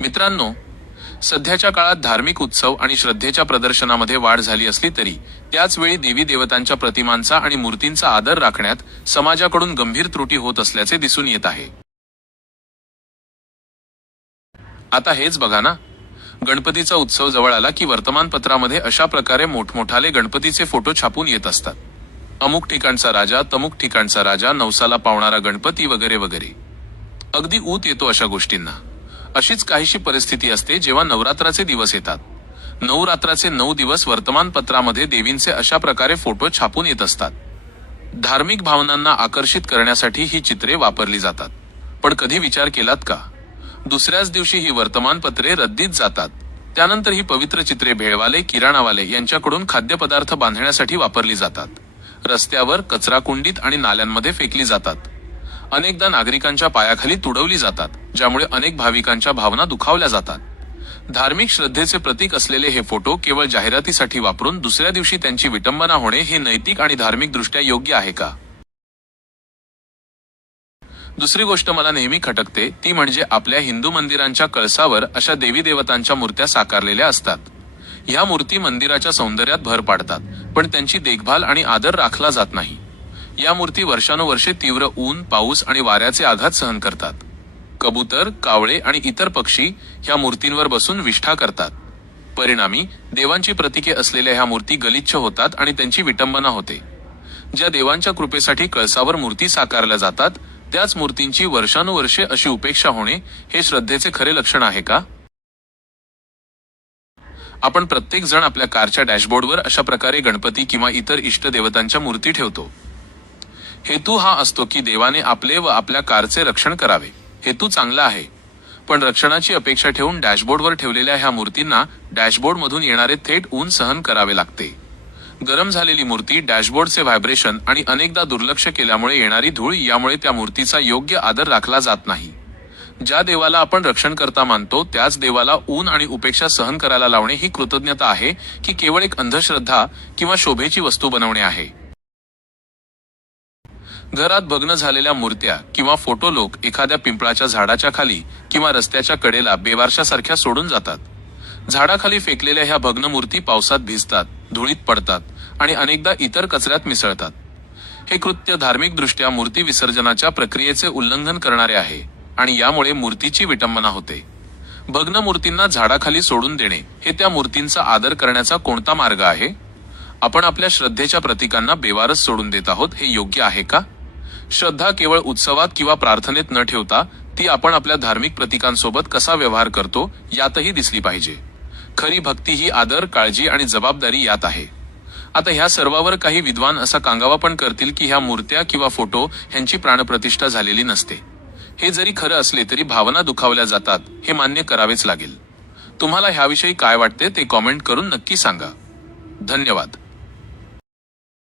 मित्रांनो सध्याच्या काळात धार्मिक उत्सव आणि श्रद्धेच्या प्रदर्शनामध्ये वाढ झाली असली तरी त्याचवेळी देवी देवतांच्या प्रतिमांचा आणि मूर्तींचा आदर राखण्यात समाजाकडून गंभीर त्रुटी होत असल्याचे दिसून येत आहे. आता हेच बघा ना. गणपतीचा उत्सव जवळ आला की वर्तमानपत्रामध्ये अशा प्रकारे मोठमोठाले गणपतीचे फोटो छापून येत असतात. अमुक ठिकाणचा राजा तमुक ठिकाणचा राजा नवसाला पावणारा गणपती वगैरे वगैरे. अगदी ऊत येतो अशा गोष्टींना. अशीच काहीशी परिस्थिती असते जेव्हा नवरात्राचे दिवस येतात. नवरात्राचे नऊ दिवस वर्तमानपत्रामध्ये देवींचे अशा प्रकारे फोटो छापून येत असतात. धार्मिक भावनांना आकर्षित करण्यासाठी ही चित्रे वापरली जातात. पण कधी विचार केलात का? दुसऱ्याच दिवशी ही वर्तमानपत्रे रद्दीत जातात. त्यानंतर ही पवित्र चित्रे भेळवाले किराणावाले यांच्याकडून खाद्यपदार्थ बांधण्यासाठी वापरली जातात. रस्त्यावर कचराकुंडीत आणि नाल्यांमध्ये फेकली जातात. अनेकदा नागरिकांच्या पायाखाली तुडवली जातात ज्यामुळे अनेक भाविकांच्या भावना दुखावल्या जातात. धार्मिक श्रद्धेचे प्रतीक असलेले हे फोटो केवळ जाहिरातीसाठी वापरून दुसऱ्या दिवशी त्यांची विटंबना होणे हे नैतिक आणि धार्मिक दृष्ट्या योग्य आहे का? दुसरी गोष्ट मला नेहमी खटकते ती म्हणजे आपल्या हिंदू मंदिरांच्या कळसावर अशा देवी देवतांच्या मूर्त्या साकारलेल्या असतात. ह्या मूर्ती मंदिराच्या सौंदर्यात भर पाडतात पण त्यांची देखभाल आणि आदर राखला जात नाही. या मूर्ती वर्षानुवर्षे तीव्र ऊन पाऊस आणि वाऱ्याचे आघात सहन करतात. कबूतर कावळे आणि इतर पक्षी ह्या मूर्तींवर बसून विष्ठा करतात. परिणामी देवांची प्रतीके असलेल्या ह्या मूर्ती गलिच्छ होतात आणि त्यांची विटंबना होते. ज्या देवांच्या कृपेसाठी कळसावर मूर्ती साकारल्या जातात त्याच मूर्तींची वर्षानुवर्षे अशी उपेक्षा होणे हे श्रद्धेचे खरे लक्षण आहे का? आपण प्रत्येक जण आपल्या कारच्या डॅशबोर्डवर अशा प्रकारे गणपती किंवा इतर इष्ट देवतांच्या मूर्ती ठेवतो. हेतू हा असतो की देवाने आपले व आपल्या कारचे रक्षण करावे. हेतू चांगला आहे. पण रक्षणाची अपेक्षा ठेवून डॅशबोर्डवर ठेवलेल्या ह्या मूर्तींना डॅशबोर्डमधून येणारे थेट ऊन सहन करावे लागते. गरम झालेली मूर्ती डॅशबोर्डचे व्हायब्रेशन आणि अनेकदा दुर्लक्ष केल्यामुळे येणारी धूळ यामुळे त्या मूर्तीचा योग्य आदर राखला जात नाही. ज्या देवाला आपण रक्षण करता मानतो त्याच देवाला ऊन आणि उपेक्षा सहन करायला लावणे ही कृतज्ञता आहे की केवळ एक अंधश्रद्धा किंवा शोभेची वस्तू बनवणे आहे. घरात भग्न झालेल्या मूर्त्या किंवा फोटो लोक एखाद्या पिंपळाच्या झाडाच्या खाली किंवा रस्त्याच्या कडेला बेवारशासारख्या सोडून जातात. झाडाखाली फेकलेल्या ह्या भग्न मूर्ती पावसात भिजतात धुळीत पडतात आणि अनेकदा इतर कचऱ्यात मिसळतात. हे कृत्य धार्मिकदृष्ट्या मूर्ती विसर्जनाच्या प्रक्रियेचे उल्लंघन करणारे आहे आणि यामुळे मूर्तीची विटंबना होते. भग्न मूर्तींना झाडाखाली सोडून देणे हे त्या मूर्तींचा आदर करण्याचा कोणता मार्ग आहे? आपण आपल्या श्रद्धेच्या प्रतीकांना बेवारस सोडून देत आहोत हे योग्य आहे का? श्रद्धा केवळ उत्सवात किंवा प्रार्थनेत न ठेवता ती आपण आपल्या धार्मिक प्रतीकांसोबत कसा व्यवहार करतो यातही दिसली पाहिजे. खरी भक्ती ही आदर काळजी आणि जबाबदारी यात आहे. आता ह्या सर्वावर काही विद्वान असा कांगावा पण करतील की ह्या मूर्त्या किंवा फोटो ह्यांची प्राणप्रतिष्ठा झालेली नसते. हे जरी खरं असले तरी भावना दुखावल्या जातात हे मान्य करावेच लागेल. तुम्हाला ह्याविषयी काय वाटते ते कॉमेंट करून नक्की सांगा. धन्यवाद.